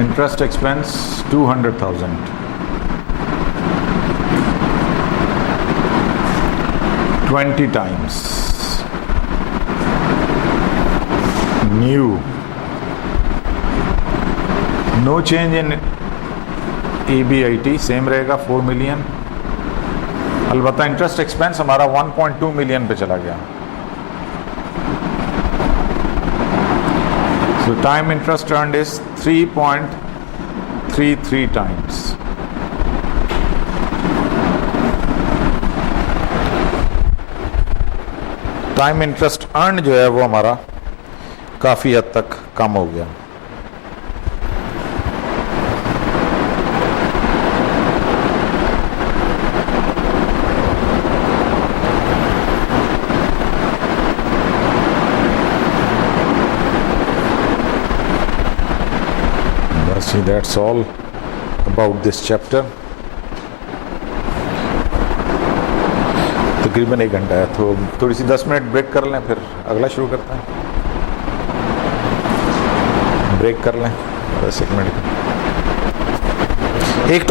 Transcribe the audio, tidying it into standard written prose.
Interest expense 200,000. 20 times. New. No change in EBIT, same रहेगा 4 million. अलबत्ता interest expense हमारा 1.2 million पे चला गया. So time interest earned is 3.33 times. Time interest earn जो है वो हमारा काफ़ी हद तक कम हो गया. बस that's all about this chapter. तकरीबन 1 घंटा है, तो थोड़ी सी 10 मिनट ब्रेक कर लें, फिर अगला शुरू करते हैं. ब्रेक कर लें 10 मिनट. एक